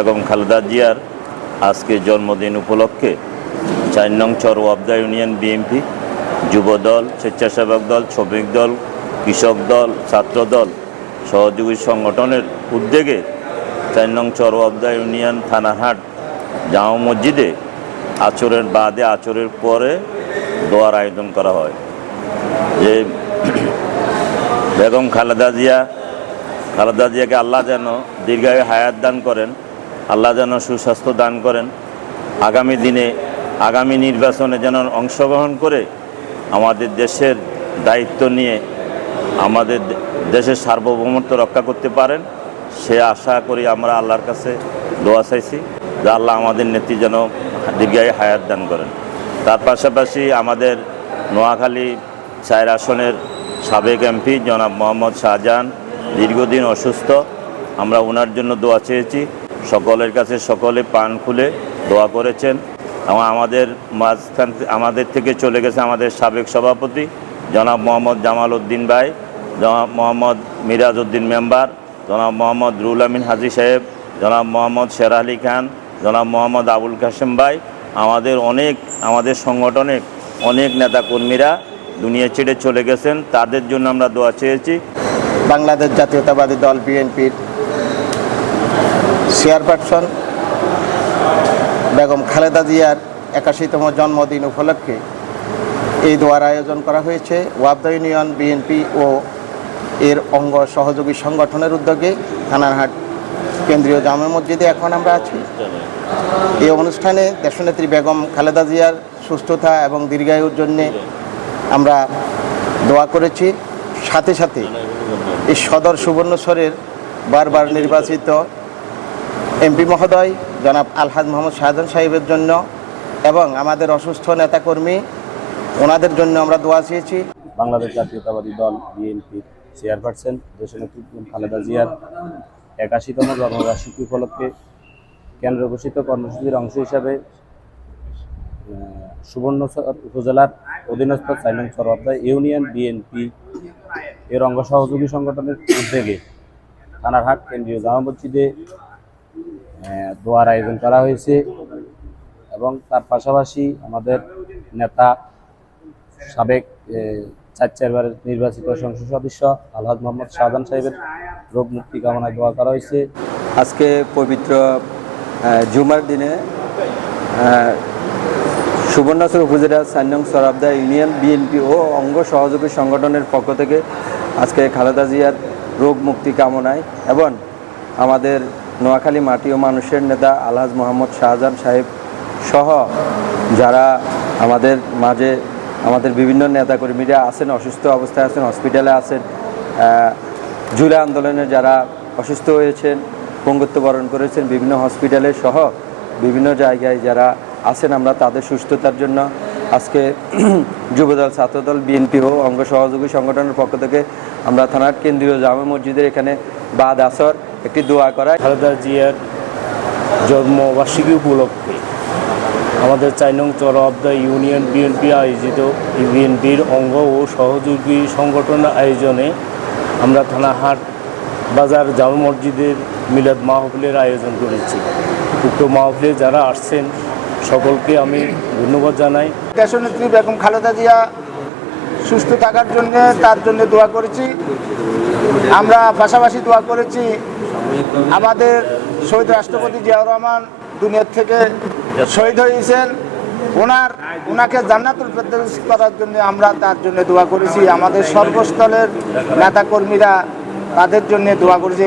বেগম খালেদা জিয়ার আজকে জন্মদিন উপলক্ষে ৪ নং চরওয়াবদা ইউনিয়ন বিএনপি, যুবদল, স্বেচ্ছাসেবক দল, শ্রমিক দল, কৃষক দল, ছাত্র দল সহযোগী সংগঠনের উদ্যোগে ৪ নং চরওয়াবদা ইউনিয়ন থানাহাট জামা মসজিদে আচরের বাদে আচরের পরে দোয়ার আয়োজন করা হয়। যে বেগম খালেদা জিয়াকে আল্লাহ যেন দীর্ঘায়ু হায়াত দান করেন, আল্লাহ যেন সুস্বাস্থ্য দান করেন, আগামী দিনে আগামী নির্বাচনে যেন অংশগ্রহণ করে আমাদের দেশের দায়িত্ব নিয়ে আমাদের দেশের সার্বভৌমত্ব রক্ষা করতে পারেন, সে আশা করি আমরা আল্লাহর কাছে দোয়া চাইছি যে আল্লাহ আমাদের নেত্রী যেন দীর্ঘায়ু হায়াত দান করেন। তার পাশাপাশি আমাদের নোয়াখালী ৪ আসনের সাবেক এমপি জনাব মোহাম্মদ শাহজাহান দীর্ঘদিন অসুস্থ, আমরা ওনার জন্য দোয়া চেয়েছি। সকলের কাছে সকলে প্রাণ খুলে দোয়া করেছেন এবং আমাদের থেকে চলে গেছে আমাদের সাবেক সভাপতি জনাব মোহাম্মদ জামাল উদ্দিন ভাই, জনাব মোহাম্মদ মিরাজ উদ্দিন মেম্বার, জনাব মোহাম্মদ রুহুল আমিন হাজী সাহেব, জনাব মোহাম্মদ শের আলী খান, জনাব মোহাম্মদ আবুল কাশেম ভাই, আমাদের সংগঠনের অনেক নেতাকর্মীরা দুনিয়া ছেড়ে চলে গেছেন, তাদের জন্য আমরা দোয়া চেয়েছি। বাংলাদেশ জাতীয়তাবাদী দল বিএনপির চেয়ারপারসন বেগম খালেদা জিয়ার ৮১তম জন্মদিন উপলক্ষে এই দোয়ার আয়োজন করা হয়েছে ওয়াবদা ইউনিয়ন বিএনপি ও এর অঙ্গ সহযোগী সংগঠনের উদ্যোগে থানারহাট কেন্দ্রীয় জামে মসজিদে এখন আমরা আছি। এই অনুষ্ঠানে দেশনেত্রী বেগম খালেদা জিয়ার সুস্থতা এবং দীর্ঘায়ুর জন্যে আমরা দোয়া করেছি। সাথে সাথে এই সদর সুবর্ণচরের বারবার নির্বাচিত এমপি মহোদয় জনাব আলহাজ মোহাম্মদ শাহজাহান সাহেবের জন্য এবং আমাদের অসুস্থ নেতাকর্মী ওনাদের জন্য আমরা দোয়া চেয়েছি। বাংলাদেশ জাতীয়তাবাদী দল বিএনপির চেয়ারপারসন দেশনেত্রী খালেদা জিয়ার ৮১তম জন্মবার্ষিকী উপলক্ষে কেন্দ্র ঘোষিত কর্মসূচির অংশ হিসাবে সুবর্ণচর উপজেলার অধীনস্থ ৪ নং চরওয়াবদা ইউনিয়ন বিএনপি এর অঙ্গ সহযোগী সংগঠনের উদ্যোগে থানারহাট কেন্দ্রীয় জামা মসজিদে দোয়ার আয়োজন করা হয়েছে এবং তার পাশাপাশি আমাদের নেতা সাবেক ৪বারের নির্বাচিত সংসদ সদস্য আলহাজ মোহাম্মদ শাহজাহান সাহেবের রোগ মুক্তি কামনায় দোয়া করা হয়েছে। আজকে পবিত্র জুমার দিনে সুবর্ণচর উপজেলার ৪ নং চরওয়াবদা ইউনিয়ন বিএনপি ও অঙ্গ সহযোগী সংগঠনের পক্ষ থেকে আজকে খালেদা জিয়ার রোগ মুক্তি কামনায় এবং আমাদের নোয়াখালী মাটি ও মানুষের নেতা আলহাজ মোহাম্মদ শাহজাহান সাহেব সহ যারা আমাদের মাঝে আমাদের বিভিন্ন নেতাকর্মীরা আছেন, অসুস্থ অবস্থায় আছেন, হসপিটালে আছেন, জুলাই আন্দোলনে যারা অসুস্থ হয়েছেন, পঙ্গুত্ব বরণ করেছেন বিভিন্ন হসপিটালে সহ বিভিন্ন জায়গায় যারা আছেন, আমরা তাদের সুস্থতার জন্য আজকে যুবদল, ছাত্রদল, বিএনপি ও অঙ্গ সহযোগী সংগঠনের পক্ষ থেকে আমরা থানার কেন্দ্রীয় জামে মসজিদের এখানে বাদ আসর একটি দোয়া করায়। খালেদা জিয়ার জন্মবার্ষিকী উপলক্ষে আমাদের ৪ নং চরওয়াবদা ইউনিয়ন বিএনপি আয়োজিত বিএনপির অঙ্গ ও সহযোগী সংগঠনের আয়োজনে আমরা থানাহাট বাজার জামে মসজিদের মিলাদ মাহফিলের আয়োজন করেছি। উক্ত মাহফিলে যারা আসছেন সকলকে আমি ধন্যবাদ জানাই। দেশনেত্রী বেগম খালেদা জিয়া সুস্থ থাকার জন্য তার জন্য দোয়া করেছি। আমরা পাশাপাশি দোয়া করেছি আমাদের শহীদ রাষ্ট্রপতি জিয়াউর রহমান দুনিয়ার থেকে শহীদ হয়েছেন, ওনাকে জান্নাতুল ফেরদৌস করার জন্য আমরা তার জন্য দোয়া করেছি। আমাদের সর্বস্তরের নেতাকর্মীরা তাদের জন্য দোয়া করেছে।